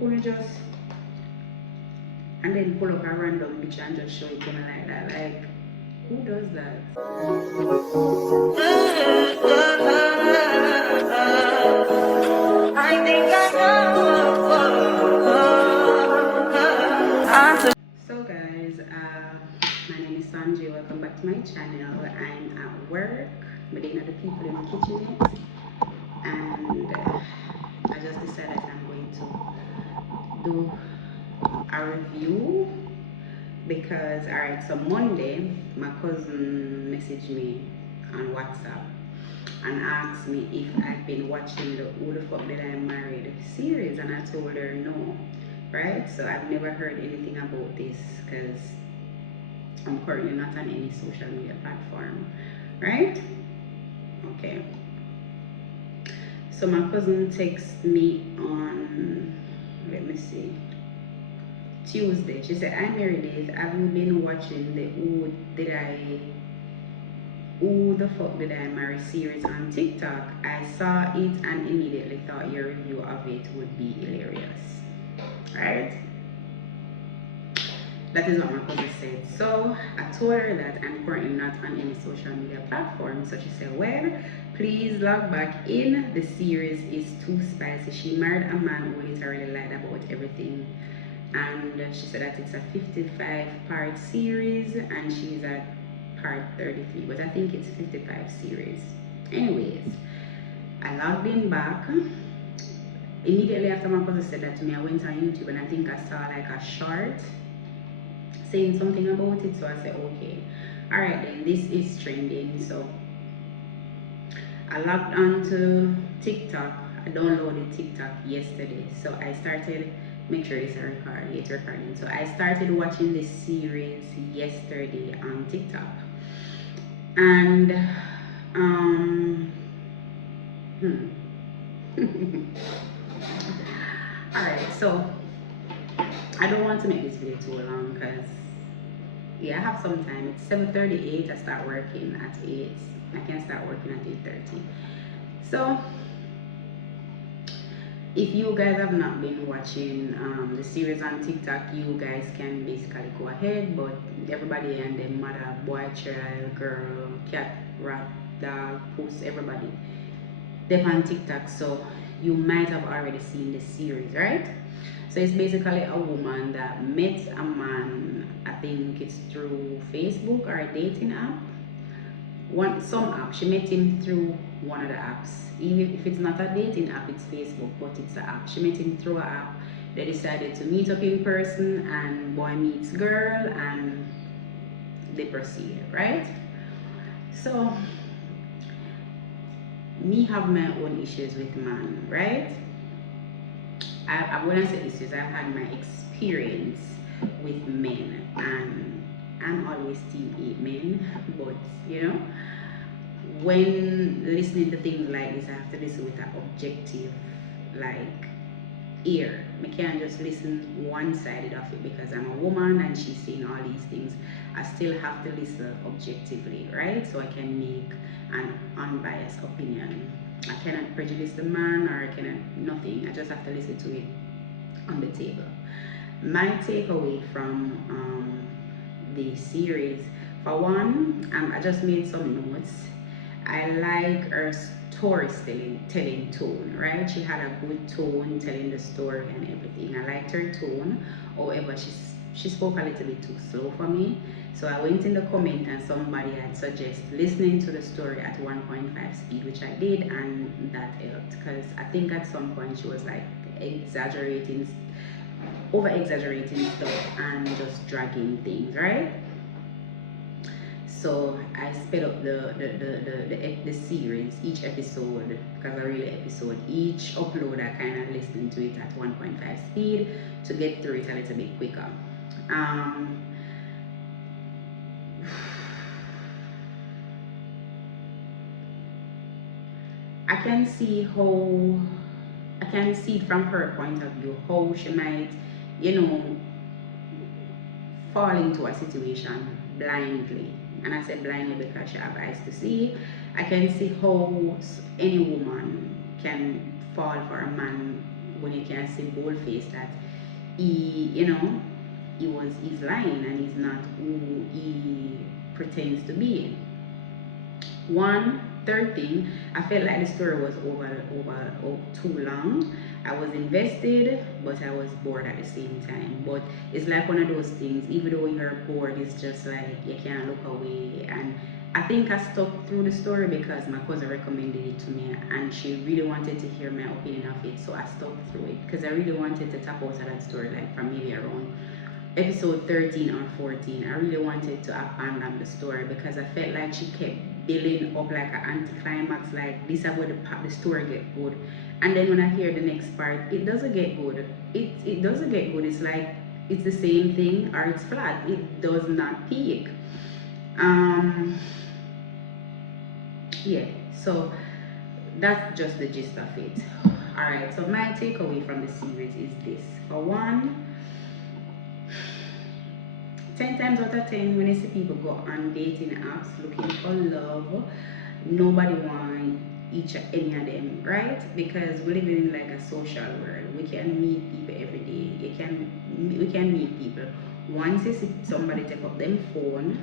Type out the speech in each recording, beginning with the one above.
could just and then pull up a random picture and just show it to me like that. Like, who does that? I think I know. So guys, my name is Sanjay. Welcome back to my channel. I'm at work, but they know the people in the kitchen yet. And I just decided I'm going to do a review because alright, so Monday my cousin messaged me on WhatsApp and asked me if I've been watching the Who the Fuck Did I Married series, and I told her no, right? So I've never heard anything about this because I'm currently not on any social media platform, right? Okay. So my cousin texted me on, let me see, Tuesday. She said, "Hi Meredith, have you been watching the Who the Fuck Did I Marry series on TikTok? I saw it and immediately thought your review of it would be hilarious." Right? That is what my cousin said. So I told her that I'm currently not on any social media platform. So she said, "Well, please log back in. The series is too spicy." She married a man who literally lied about everything. And she said that it's a 55-part series and she's at part 33, but I think it's 55 series. Anyways, I logged in back. Immediately after my cousin said that to me, I went on YouTube and I think I saw like a short saying something about it. So I said, okay, all right then, this is trending. So I logged on to TikTok. I downloaded TikTok yesterday. So I started, make sure it's recording. So I started watching this series yesterday on TikTok. And alright, so I don't want to make this video too long because yeah, I have some time. It's 7:38. I start working at 8. I can start working at 8:30. So if you guys have not been watching the series on TikTok, you guys can basically go ahead, but everybody and their mother, boy, child, girl, cat, rat, dog, puss, everybody, they're on TikTok, so you might have already seen the series, right? So it's basically a woman that met a man, I think it's through Facebook or a dating app. Some app. She met him through one of the apps. Even if it's not a dating app, it's Facebook, but it's an app. She met him through an app. They decided to meet up in person, and boy meets girl, and they proceed, right? So me have my own issues with man, right? I wouldn't say issues. I've had my experience with men, and I'm always team 8 men, but you know, when listening to things like this, I have to listen with an objective, like, ear. I can't just listen one-sided of it because I'm a woman and she's saying all these things. I still have to listen objectively, right? So I can make an unbiased opinion. I cannot prejudice the man, or I cannot nothing. I just have to listen to it on the table. My takeaway from the series, for one, I just made some notes. I like her storytelling tone, right? She had a good tone telling the story and everything. I liked her tone. However, she spoke a little bit too slow for me. So I went in the comment and somebody had suggested listening to the story at 1.5 speed, which I did, and that helped because I think at some point she was like over exaggerating stuff and just dragging things, right? So I sped up the series, each episode, because I really episode, each upload I kind of listened to it at 1.5 speed to get through it a little bit quicker. I can see it from her point of view, how she might, you know, fall into a situation blindly. And I said blindly because she have eyes to see. I can see how any woman can fall for a man when you can say bold face that he, he's lying and he's not who he pretends to be. One third thing, I felt like the story was over too long. I was invested, but I was bored at the same time. But it's like one of those things, even though you're bored, it's just like you can't look away. And I think I stuck through the story because my cousin recommended it to me and she really wanted to hear my opinion of it. So I stuck through it because I really wanted to tap out of that story, like from maybe around episode 13 or 14. I really wanted to abandon the story because I felt like she kept building up like an anticlimax, like this is where the story get good, and then when I hear the next part, it doesn't get good. It doesn't get good. It's like it's the same thing or it's flat. It does not peak. Yeah, so that's just the gist of it. Alright, so my takeaway from the series is this. For one, 10 times out of 10, when I see people go on dating apps looking for love, nobody wants any of them, right? Because we live in like a social world. We can meet people every day. We can meet people. Once you see somebody take up them phone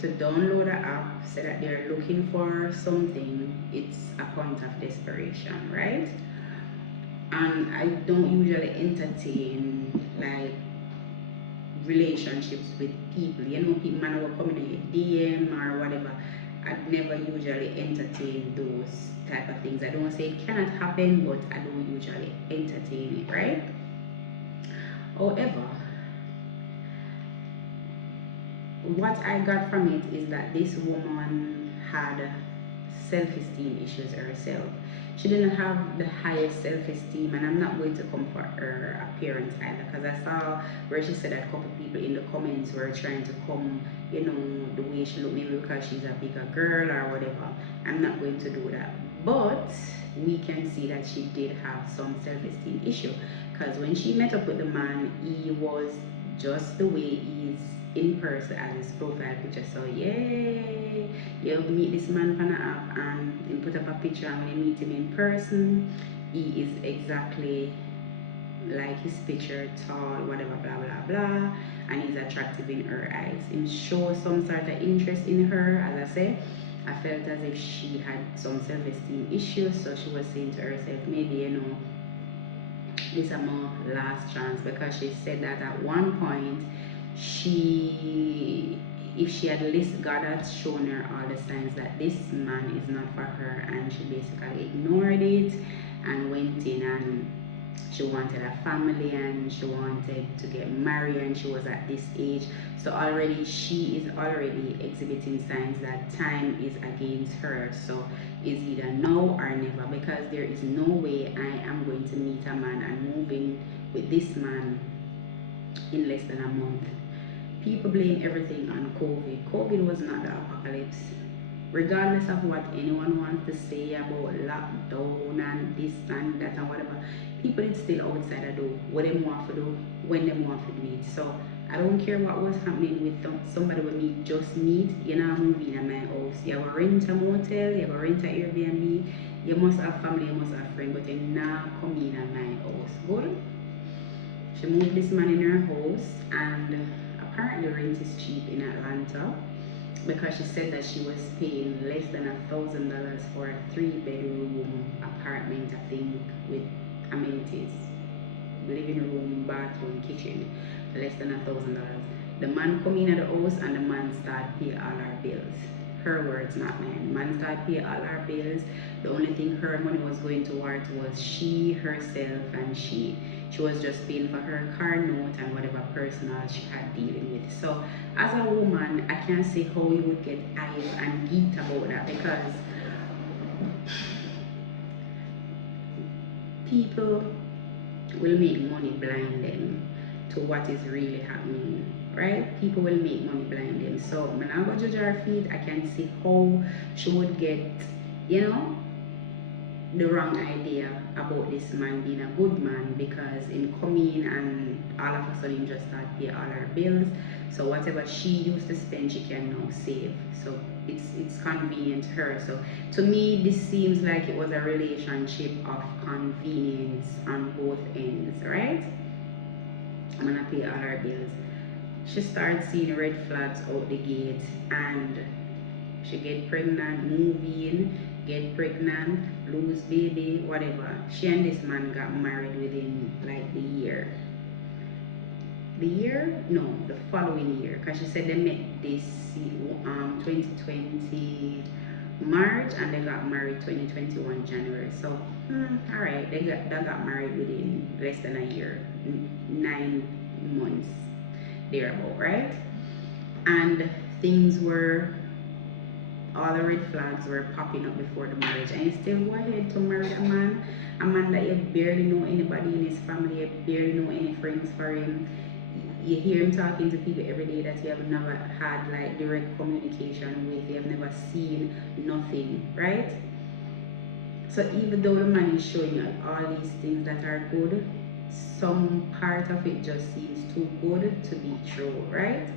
to download an app, say that they're looking for something, it's a point of desperation, right? And I don't usually entertain like relationships with people. People man will come in a DM or whatever. I'd never usually entertain those type of things. I don't say it cannot happen, but I don't usually entertain it, right? However, what I got from it is that this woman had self-esteem issues herself. She didn't have the highest self-esteem, and I'm not going to come for her appearance either, because I saw where she said that a couple people in the comments were trying to come, the way she looked, maybe because she's a bigger girl or whatever. I'm not going to do that, but we can see that she did have some self-esteem issue, because when she met up with the man, he was just the way he is in person as his profile picture. So yay, you meet this man from the app and you put up a picture, and when you meet him in person, he is exactly like his picture, tall, whatever, blah blah blah, and he's attractive in her eyes. He shows some sort of interest in her. As I said, I felt as if she had some self-esteem issues, so she was saying to herself, maybe this is my last chance, because she said that at one point if she had listened, God had shown her all the signs that this man is not for her, and she basically ignored it and went in, and she wanted a family and she wanted to get married, and she was at this age. So already she is already exhibiting signs that time is against her. So it's either now or never, because there is no way I am going to meet a man and move in with this man in less than a month. People blame everything on COVID. COVID was not the apocalypse. Regardless of what anyone wants to say about lockdown and this and that and whatever, people is still outside the door. What they want to do, when they want to do it. So I don't care what was happening with somebody with me just meet. You're not moving in my house. You have a rent a motel, you have a rent a Airbnb, you must have family, you must have friends, but you're not coming in my house. Good? She moved this man in her house, and apparently rent is cheap in Atlanta, because she said that she was paying less than $1,000 for a 3-bedroom apartment, I think, with amenities, living room, bathroom, kitchen, less than $1,000. The man come in at the house and the man start pay all our bills. Her words, not mine. Man started pay all our bills. The only thing her money was going towards was she, herself, and she was just paying for her car note and whatever personal she had dealing with. So as a woman, I can't see how you would get eyes and geeked about that, because people will make money blind them to what is really happening, right? People will make money blind them. So when I go judge her feet, I can see how she would get, the wrong idea about this man being a good man, because in coming and all of a sudden just start pay all our bills. So whatever she used to spend, she can now save. So it's convenient to her. So to me, this seems like it was a relationship of convenience on both ends, right? I'm gonna pay all her bills. She starts seeing red flags out the gate, and she get pregnant, move in, get pregnant, lose baby, whatever. She and this man got married within like the year. The year? No, the following year. Because she said they met this 2020 March and they got married 2021 January. So, alright, they got married within less than a year, 9 months, thereabout, right? And things were, all the red flags were popping up before the marriage, and you still go ahead to marry a man that you barely know anybody in his family, you barely know any friends for him. You hear him talking to people every day that you have never had like direct communication with, you have never seen, nothing, right? So even though the man is showing you all these things that are good, some part of it just seems too good to be true, right?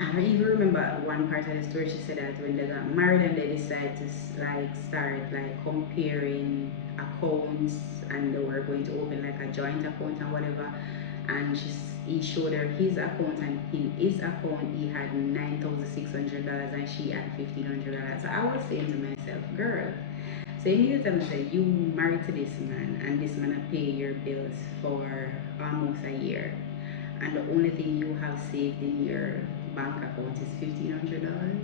I even remember one part of the story. She said that when they got married and they decided to like start like comparing accounts, and they were going to open like a joint account and whatever, and he showed her his account, and in his account he had $9,600 and she had $1,500. So I was saying to myself, girl, so you need to tell me that you married to this man and this man will pay your bills for almost a year, and the only thing you have saved in your bank account is $1,500.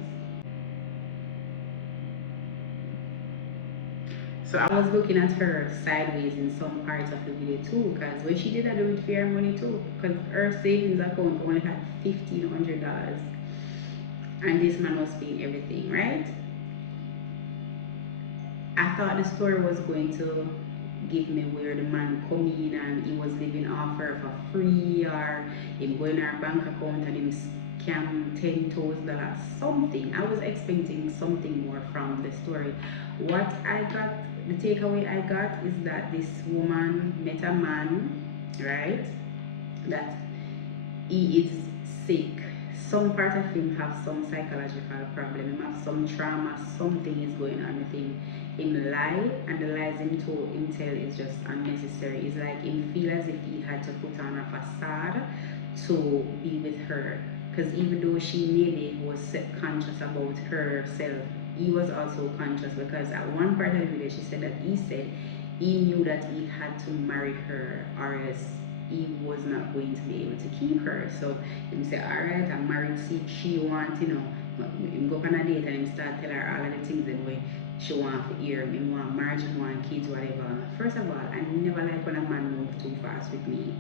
So I was looking at her sideways in some parts of the video too, because when she did that, do it for her money too, because her savings account only had $1,500, and this man was paying everything, right? I thought the story was going to give me where the man come in and he was living off her for free, or him go in her bank account and him scam $10,000, something. I was expecting something more from the story. What I got, the takeaway I got is that this woman met a man, right? That he is sick. Some part of him have some psychological problem. He have some trauma. Something is going on with him. Him lie, and the lies him told him tell is just unnecessary. It's like him feel as if he had to put on a facade to be with her. Because even though she maybe was conscious about herself, he was also conscious, because at one part of the video she said that he said he knew that he had to marry her or else he was not going to be able to keep her. So him say, alright, I'm married, see she wants, him go on a date and him start tell her all of the things that way she want to hear. Me want marriage, me want kids, whatever. First of all, I never like when a man move too fast with me.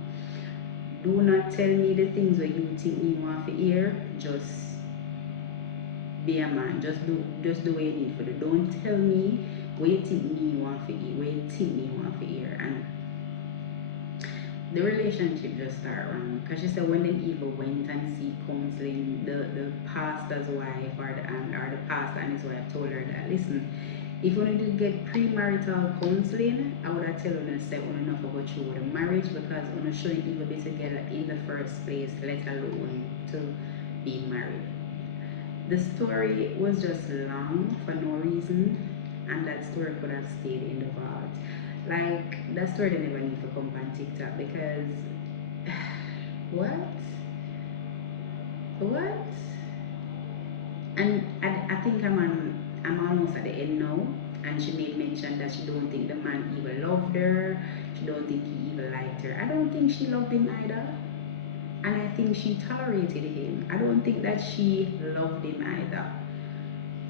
Do not tell me the things where you think me want to hear. Just be a man. Just do what you need for do. Don't tell me what you think me want to hear, what you think me want to hear. And the relationship just started wrong, because she said when them even went and see counseling, the pastor's wife or the pastor and his wife told her that, listen, if you did get premarital counseling, I would have tell you to say you not go through the marriage, because you shouldn't even be together in the first place, let alone to be married. The story was just long for no reason, and that story could have stayed in the vault. Like, that story they never need to come on TikTok, because what? What? And I think I'm almost at the end now. And she made mention that she don't think the man even loved her. She don't think he even liked her. I don't think she loved him either. And I think she tolerated him. I don't think that she loved him either.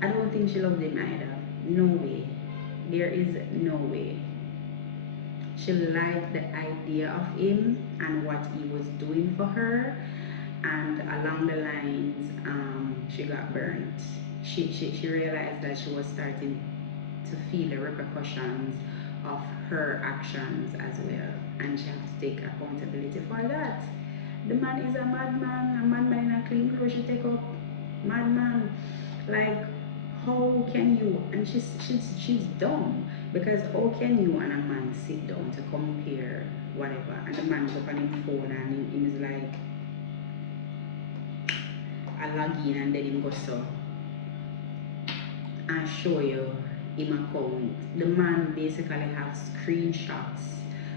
I don't think she loved him either. No way. There is no way. She liked the idea of him and what he was doing for her, and along the lines, she got burnt. She realized that she was starting to feel the repercussions of her actions as well, and she has to take accountability for that. The man is a madman, a madman in a clean clothes she take up. Madman. Like, how can you, and she's dumb, because how can you and a man sit down to compare whatever, and the man go up on his phone and he is like, I log in and then him go so and show you him account. The man basically have screenshots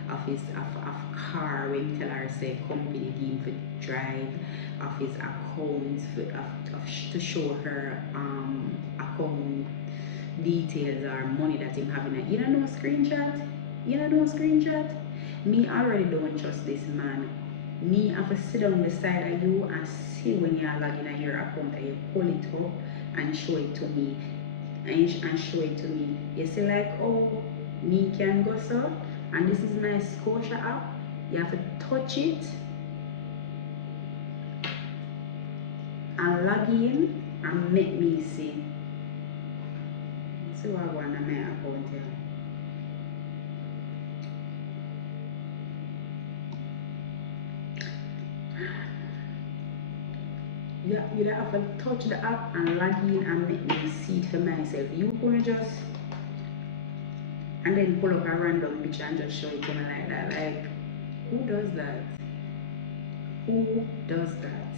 of his of car when tell her say company give him for drive, of his account to show her account details or money that him having. You don't know screenshot? You don't know screenshot? Me already don't trust this man. Me have to sit down beside of you and see when you are logging at your account and you pull it up and show it to me. And show it to me. You see like, oh, me can go so, and this is my Scotia app. You have to touch it and log in and make me see. See what I want on my account here. You have to touch the app and log in and make me see it for myself. You couldn't just and then pull up a random picture and just show it to me like that. Like, who does that? Who does that?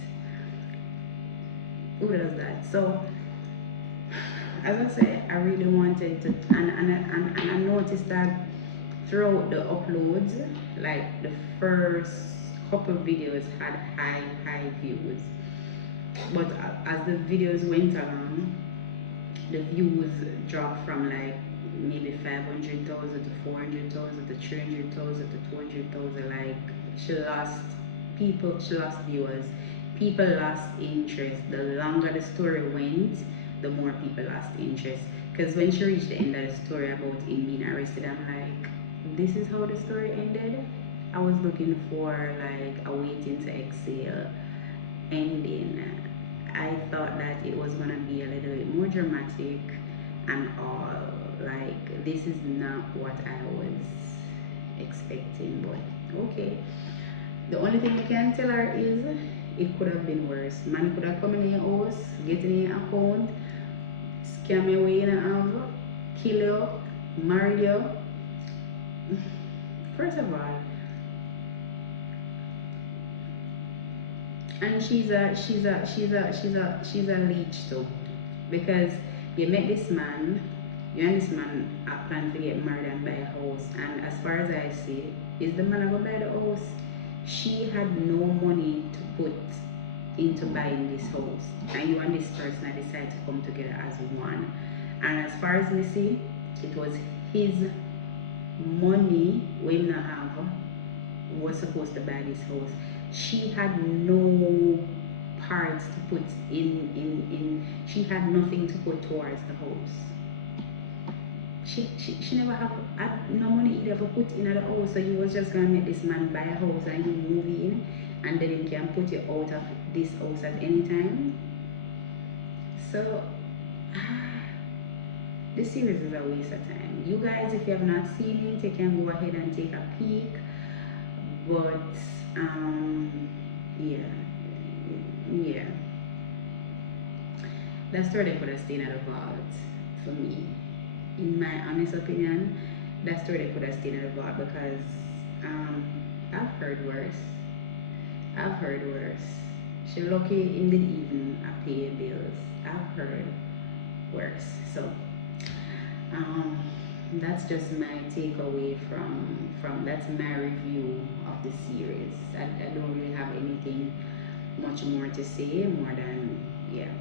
Who does that? So, as I said, I really wanted to, and I noticed that throughout the uploads, like the first couple of videos had high views, but as the videos went along, the views dropped from like maybe 500,000 to 400,000 to 300,000 to 200,000. Like she lost people, she lost viewers, people lost interest. The longer the story went, the more people lost interest. Because when she reached the end of the story about him being arrested, I'm like, this is how the story ended. I was looking for like a waiting to exhale ending. I thought that it was gonna be a little bit more dramatic and all. Like, this is not what I was expecting, but okay. The only thing I can tell her is it could have been worse. Man could have come in your house, get in your account, scam you away in a house, kill you, marry you. First of all, and she's a leech too, because you met this man, you and this man are planning to get married and buy a house, and as far as I see, is the man gonna buy the house? She had no money to put into buying this house, and you and this person decided to come together as one. And as far as we see, it was his money we not have was supposed to buy this house. She had no parts to put in she had nothing to put towards the house. She never had no money either to put in the house, so you was just gonna make this man buy a house and you move in and then he can put you out of this house at any time. So this series is a waste of time. You guys, if you have not seen it, you can go ahead and take a peek. But yeah, that story could have stayed at the vault for me. In my honest opinion, that story could have stayed at the vault, because I've heard worse. I've heard worse. She lucky in the even pay bills. I've heard worse. So that's just my takeaway from that's my review of the series. I don't really have anything much more to say, more than yeah.